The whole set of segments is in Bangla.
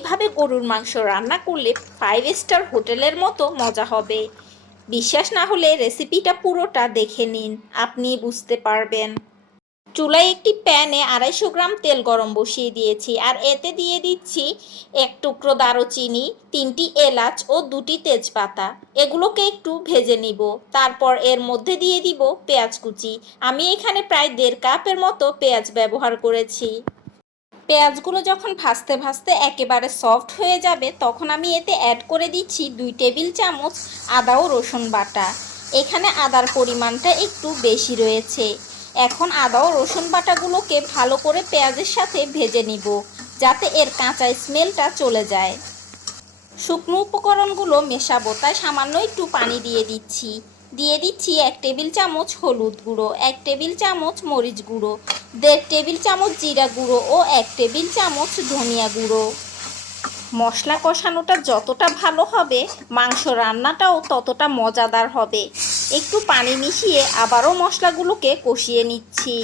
এইভাবে গরুর মাংস রান্না করলে 5 স্টার হোটেলের মতো মজা হবে। বিশ্বাস না হলে রেসিপিটা পুরোটা দেখে নিন, আপনি বুঝতে পারবেন। চুলায় একটি প্যানে 250 গ্রাম তেল গরম বসিয়ে দিয়েছি, আর এতে দিয়ে দিচ্ছি 1 টুকরো দারুচিনি, 3টি এলাচ ও 2টি তেজপাতা। এগুলোকে একটু ভেজে নিব। তারপর এর মধ্যে দিয়ে দিব পেঁয়াজ কুচি। আমি এখানে প্রায় 1.5 কাপের মতো পেঁয়াজ ব্যবহার করেছি। পেঁয়াজগুলো যখন ভাজতে ভাজতে একেবারে সফট হয়ে যাবে, তখন আমি এতে অ্যাড করে দিচ্ছি 2 টেবিল চামচ আদা ও রসুন বাটা। এখানে আদার পরিমাণটা একটু বেশি রয়েছে। এখন আদা ও রসুন বাটাগুলোকে ভালো করে পেঁয়াজের সাথে ভেজে নিব, যাতে এর কাঁচা স্মেলটা চলে যায়। শুকনো উপকরণগুলো মেশাবো, তাই সামান্য একটু পানি দিয়ে দিচ্ছি। দিয়ে দিচ্ছি 1 টেবিল চামচ হলুদ গুঁড়ো, 1 টেবিল চামচ মরিচ গুঁড়ো, 1.5 টেবিল চামচ জিরা গুঁড়ো ও 1 টেবিল চামচ ধনিয়া গুঁড়ো। মশলা কষানোটা যতটা ভালো হবে, মাংস রান্নাটাও ততটা মজাদার হবে। একটু পানি মিশিয়ে আবারও মশলাগুলোকে কষিয়ে নিচ্ছি।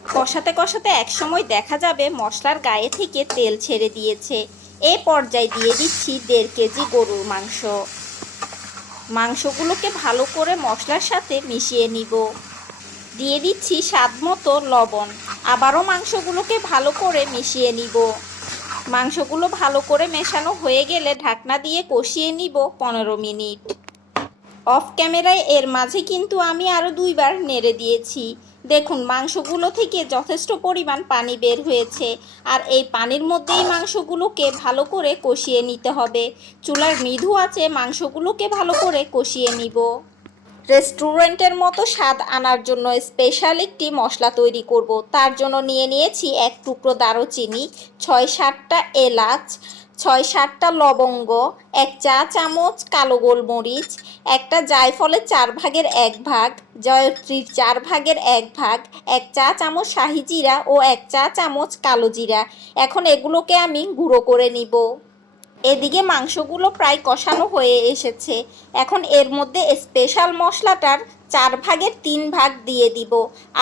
কষাতে কষাতে একসময় দেখা যাবে মশলার গায়ে থেকে তেল ছেড়ে দিয়েছে। এই পর্যায়ে দিয়ে দিচ্ছি 1.5 কেজি গরুর মাংস। মাংসগুলোকে ভালো করে মশলার সাথে মিশিয়ে নিব। দিয়ে দিচ্ছি স্বাদ মতো লবণ। আবারও মাংসগুলোকে ভালো করে মিশিয়ে নিব। মাংসগুলো ভালো করে মেশানো হয়ে গেলে ঢাকনা দিয়ে কষিয়ে নিব 15 মিনিট। অফ ক্যামেরায় এর মাঝে কিন্তু আমি আরও 2 বার নেড়ে দিয়েছি। দেখুন, মাংসগুলো থেকে যথেষ্ট পরিমাণ পানি বের হয়েছে, আর এই পানির মধ্যেই মাংসগুলোকে ভালো করে কষিয়ে নিতে হবে। চুলার মৃদু আঁচে মাংসগুলোকে ভালো করে কষিয়ে নিব। রেস্টুরেন্টের মতো স্বাদ আনার জন্য স্পেশাল একটি মশলা তৈরি করব। তার জন্য নিয়েছি 1 টুকরো দারুচিনি, 6-7টা এলাচ, 6-7টা লবঙ্গ, 1 চা চামচ কালো গোলমরিচ, একটা জায়ফলের 4 ভাগের 1 ভাগ, জয়ত্রীর 4 ভাগের 1 ভাগ, 1 চা চামচ শাহি জিরা ও 1 চা চামচ কালো জিরা। এখন এগুলোকে আমি গুঁড়ো করে নিব। এদিকে মাংসগুলো প্রায় কষানো হয়ে এসেছে। এখন এর মধ্যে স্পেশাল মশলাটার 4 ভাগের 3 ভাগ দিয়ে দিব,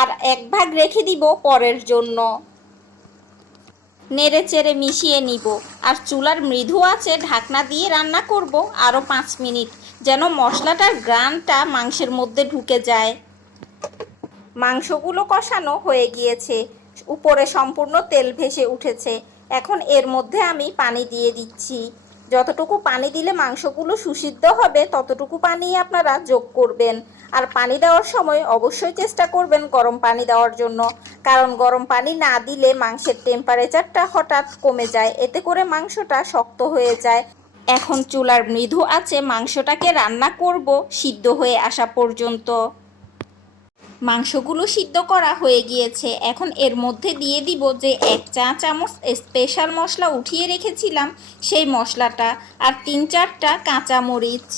আর 1 ভাগ রেখে দিব পরের জন্য। নেড়ে চেড়ে মিশিয়ে নিব, আর চুলার মৃদু আঁচে ঢাকনা দিয়ে রান্না করব আরও 5 মিনিট, যেন মশলাটার ঘ্রাণটা মাংসের মধ্যে ঢুকে যায়। মাংসগুলো কষানো হয়ে গিয়েছে, উপরে সম্পূর্ণ তেল ভেসে উঠেছে। এখন এর মধ্যে আমি পানি দিয়ে দিচ্ছি। যতটুকু পানি দিলে মাংসগুলো সুসিদ্ধ হবে, ততটুকু পানি আপনারা যোগ করবেন। আর পানি দেওয়ার সময় অবশ্যই চেষ্টা করবেন গরম পানি দেওয়ার জন্য, কারণ গরম পানি না দিলে মাংসের টেম্পারেচারটা হঠাৎ কমে যায়, এতে করে মাংসটা শক্ত হয়ে যায়। এখন চুলার মৃদু আঁচে মাংসটাকে রান্না করব সিদ্ধ হয়ে আসা পর্যন্ত। মাংসগুলো সিদ্ধ করা হয়ে গিয়েছে। এখন এর মধ্যে দিয়ে দিব যে 1 চা চামচ স্পেশাল মশলা উঠিয়ে রেখেছিলাম, সেই মশলাটা, আর 3-4টা কাঁচা মরিচ।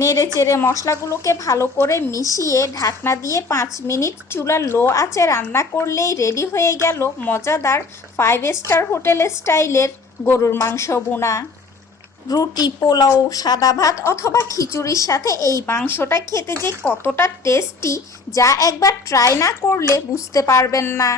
নেড়ে চেড়ে মশলাগুলোকে ভালো করে মিশিয়ে ঢাকনা দিয়ে 5 মিনিট চুলার লো আঁচে রান্না করলেই রেডি হয়ে গেল মজাদার 5 স্টার হোটেল স্টাইলের গরুর মাংস ভুনা। রুটি, পোলাও, সাদা ভাত অথবা খিচুড়ির সাথে এই মাংসটা খেতে যে কতটা টেস্টি, যা একবার ট্রাই না করলে বুঝতে পারবেন না।